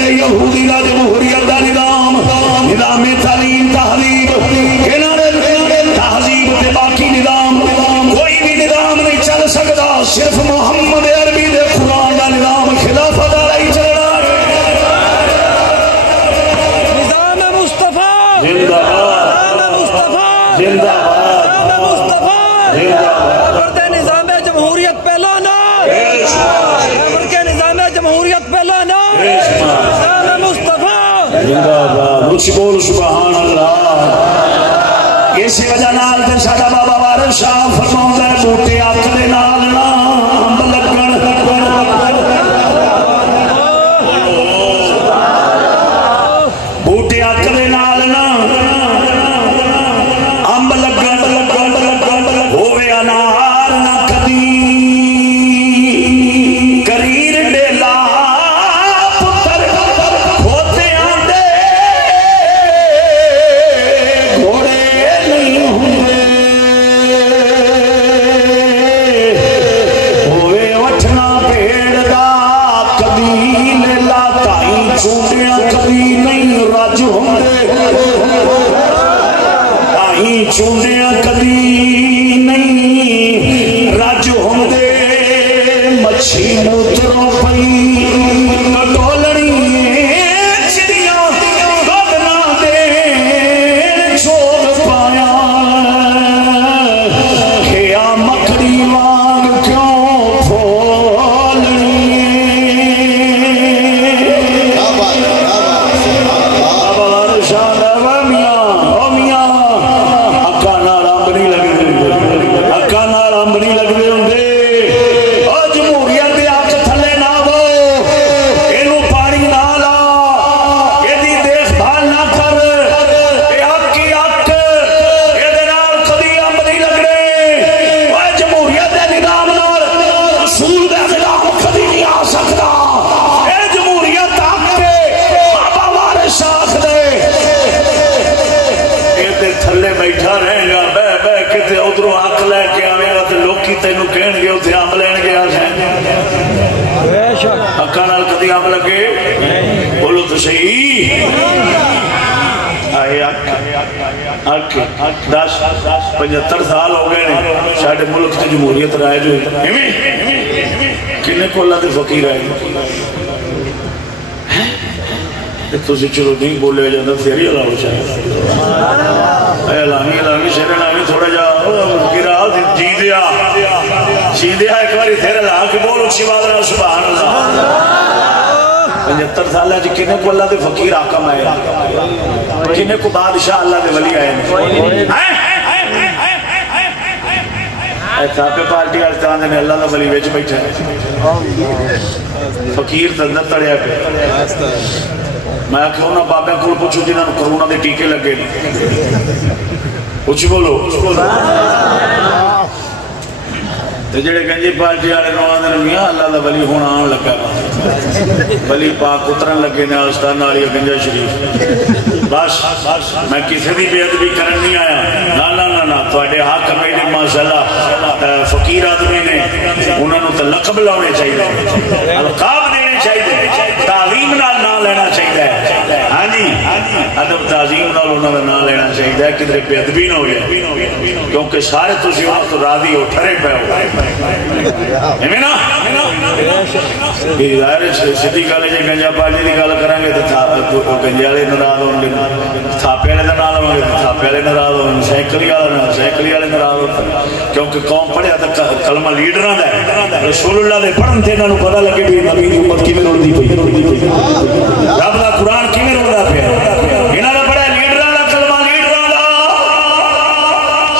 دے یہودی دا جمہوریت دا نظام نظام تعلیم تہذیب تہذیب تے باقی نظام کوئی بھی نظام نہیں چل سکتا صرف محمد عربی دے قرآن دا نظام خلافت والا ہی چلنا نظام مصطفیٰ زندہ باد نظام مصطفیٰ زندہ باد نظام مصطفیٰ کرتے نظام جمہوریت پہ لانا کے نظام جمہوریت پہ لانا نظام مصطفیٰ زندہ باد مجھ بول سبحان اللہ اسی وجہ نال تے ساڈا بابا وارث شاہ فرماوندا ہے بوٹے اک دے نال نا امب لگن بوٹے اک دے نال نا امب لگن ہوے انار نہ کدی کریر ڈیلا پتر کھوتے آندے گھوڑے نہیں ہوئے ہوئے وٹھنا پیڑ دا کبھی لیلا تائی چونڈیاں کبھی نہیں رج ہوندے تائی چونڈیاں کبھی نہیں رج ہوندے مچھی موتروں پئی کٹولڑی چڑیاں بدنا دے چھوڑ پایا کھیا مکڑی وانگ کیوں پھولنی بابا وارث شاہ دا میاں او میاں اکا نال امب نہیں لگدے اکا نال امب نہیں لگدے ہوندے او جمہوریت دے ہاتھ تھلے نہ ہو اینوں پانی نہ لا ایدی دیکھ بھال نہ کر اے حق کی حق ایدے نال کبھی امب نہیں لگنے او جمہوریت دے نظام نال رسول دے خلاف کبھی نہیں آ سکتا اے جمہوریت حق کے بابا وارث شاہ دے ایدے تھلے بیٹھا رہے گا بہ بہ کتے ادھروں حق لے کے آوے گا تے لوکی تینوں کہن گے اتنے امب لین گیا حقاں نال کدی امب لگے بولو تو صحیح آئے حق 10-75 سال ہو گئے ساڈے ملک تے جمہوریت رائج ہوئی کنے کو اللہ دے فقیر آئے تسی چلو نہیں بولے جاندہ تیری اللہ ہو چاہے اے الامی شہر الامی تھوڑا جا گرا جی دیا ایک باری تیرے اللہ کے بول اچھی بات رہا سبحان اللہ 75 سال ہے جی کنے کو اللہ دے فقیر آقام آئے کنے کو بادشاہ اللہ دے ولی آئے تاپے پارٹی آلتان نے اللہ دا ولی ویچ بیٹھا ہے فقیر تندر تڑیا پہ میں کہوں نا بابے کو پوچھو جنہاں نے کرونا دے ٹیکے لگے کچھ بولو جڑے گنجی پارٹی والے نواں دن میاں اللہ دا ولی ہونا آن لگا ولی پاک اترن لگے نے آستان والی گنجا شریف بس میں کسی بھی بے ادبی کرن نہیں آیا نہ تواڈے حق میں ماشاءاللہ فقیر آدمی نے انہاں نوں تے لقب لاونے چاہیے القاب دینے چاہیے تعظیم نال نام لینا چاہیے ہاں جی ادب تعظیم نال انہاں دا نام لینا چاہیے کدھر بے ادبی نہ ہو جائے کیونکہ سارے تسی وقت راضی ہو ٹھرے پے ہو ایویں نا یہ ظاہر سیدھی گل ہے گنجا پارٹی دی گل کریں گے تو گنجے والے ناراض ہون گے تھاپے والے ناراض ہون گے تھاپے والے ناراض ہون گے سینکڑی والے ناراض ہون کیونکہ قوم پڑھیا تو کلمہ لیڈراں دا ہے رسول اللہ دے پڑھن تے انہاں نوں پتہ لگے بھی نبی دی امت کیویں رلدی پئی رب دا قرآن کیویں رلدا پیا انہاں دا پڑھیا لیڈراں دا کلمہ لیڈراں دا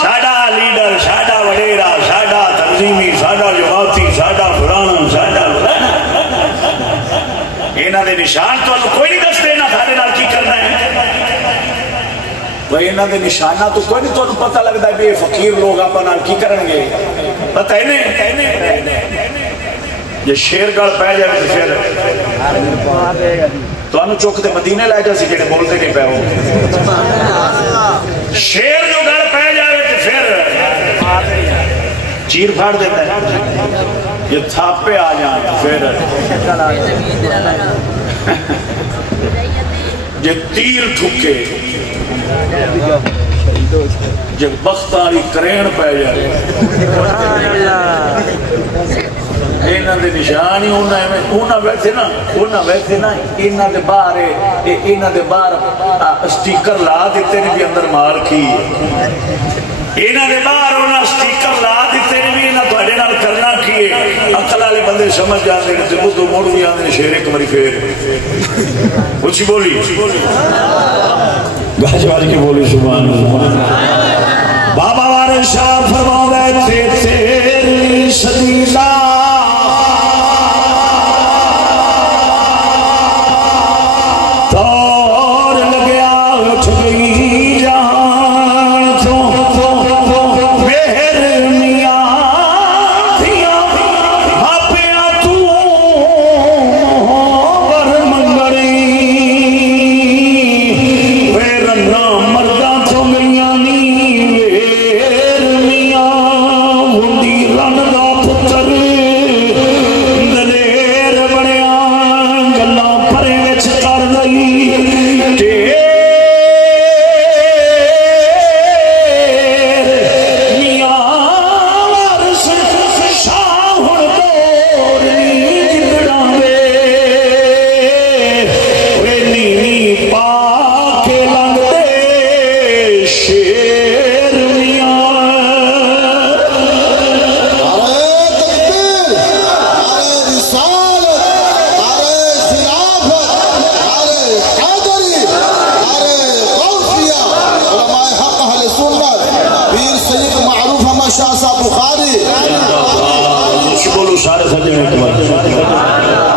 ساڈا لیڈر ساڈا وڈیرا ساڈا تنظیمی ساڈا جماعتی ساڈا فلانا ساڈا انہاں دے نشان تو کوئی نہیں دستے نہ ساڈے نال کی کرنا ہے بھائی انہاں دے نشانہ تو کوئی نہیں تو پتہ لگتا ہے بھی فقیر لوگ اپنا نال کی کرن گے پتہ ہی نہیں یہ شیر گڑ پہ جائے تو پھر تو انہوں چوک دے مدینے لائے جا سی جڑے بولتے نہیں پہ ہو شیر جو گڑ پہ جائے تو پھر چیر پھاڑ دیتا ہے یہ تھاپے آ جائیں پھر جے تیر ٹھکے جے بختاری کرین پہ جائے اینا دے نشانی اونا ویسے نا اینا دے باہر سٹیکر لا دیتے نے بھی اندر مار کی اینا دے باہر اونا سٹیکر لا دیتے نے بھی اینا تو اڈے نال کرنا کیے اقل آلے بندے سمجھ جاتے ہیں کہ بدو موڑ بھی آنے شیر ایک مری پھر اچھی بولی گاج والی کی بولی سبحان اللہ بابا وارن شاہ فرماوے تیری صدیلہ شاہ صاحب بخاری بولو سارے سجنے